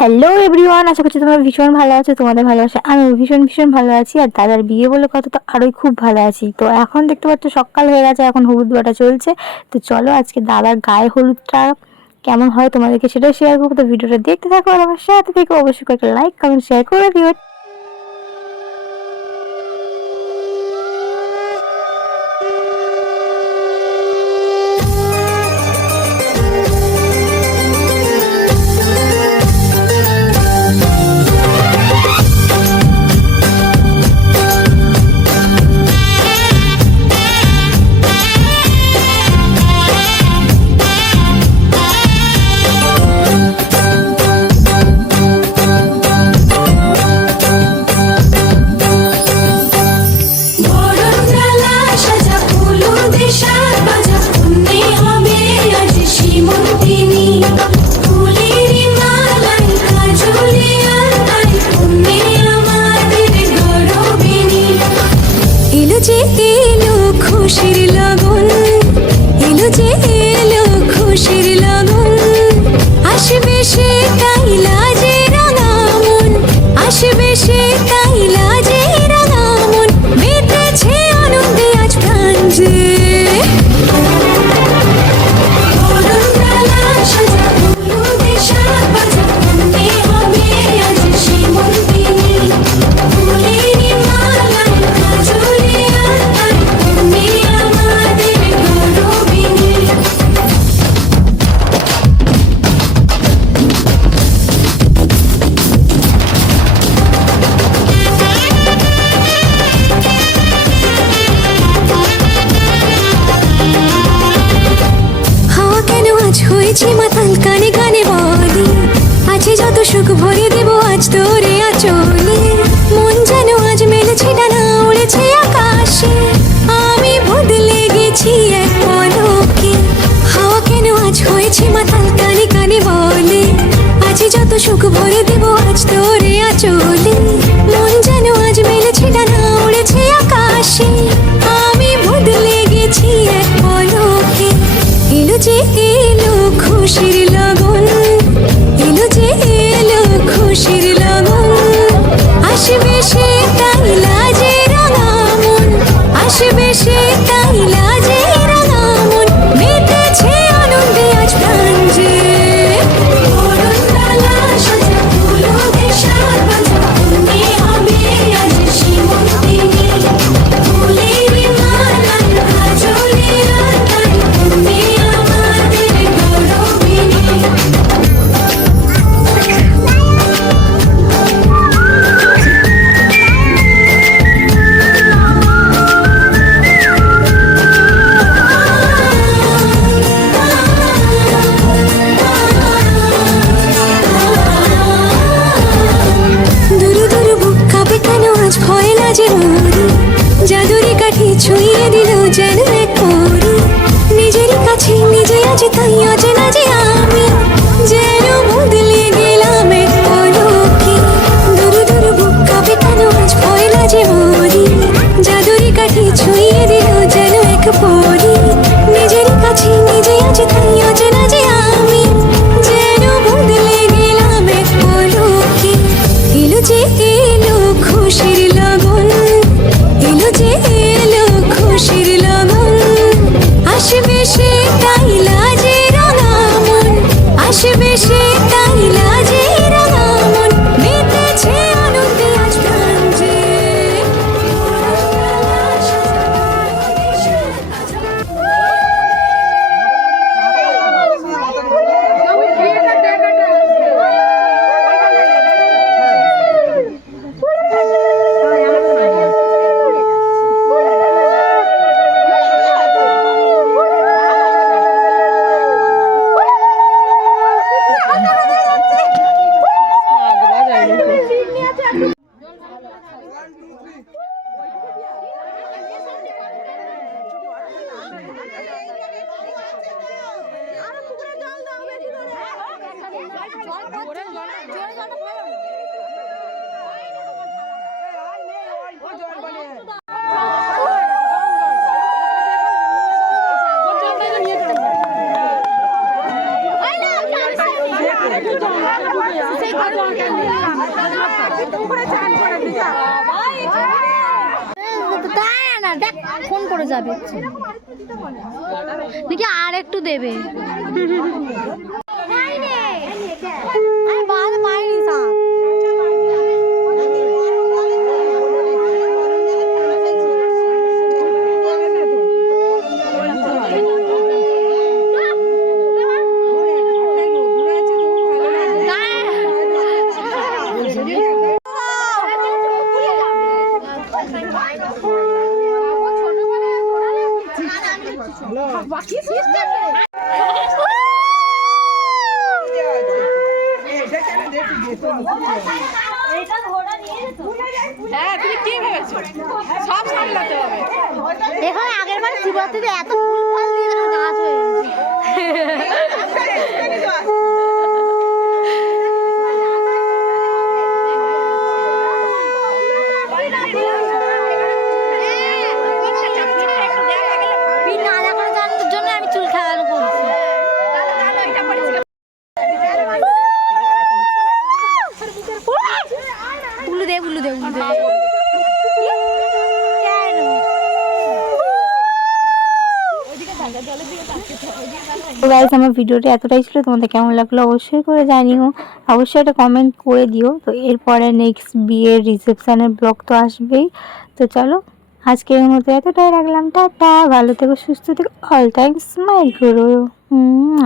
Hello everyone আশা করছি তোমরা ভীষণ ভালো আছো, তোমাদের ভালো আছে, আমি ভীষণ ভীষণ ভালো আছি, আর দাদার বিয়ে বলে কথা তো আরোই খুব ভালো আছি। তো এখন দেখতে পাচ্ছ সকাল হয়ে গেছে, এখন হলুদ বাটা চলছে। তো চলো আজকে দাদার গায়ে হলুদটা কেমন হয় তোমাদেরকে সেটা শেয়ার করব। তো ভিডিওটা দেখতে থাকো আর আমার সাথে থেকে, অবশ্যই একটা লাইক কমেন্ট শেয়ার করে দিও। বুক ভরে dis-vous দেখ ফোন করে যাবে। আর একটু দেবে। হ্যাঁ তুমি কি ভেবেছো? সব সামলাতে হবে। এখানে আগের বার শিবরাত্রিতে এত তো গাইজ আমার ভিডিওটা এতটাই ছিল। তোমাদের কেমন লাগল অবশ্যই করে জানিও। অবশ্যই একটা কমেন্ট করে দিও। তো এরপরে নেক্সট বিয়ের রিসেপশানের ব্লগ তো আসবেই। তো চলো, আজকের মতো এতটাই রাখলাম। টাটা, ভালো থেকো, সুস্থ থেকো। অল টাইম স্মাইল করো হুম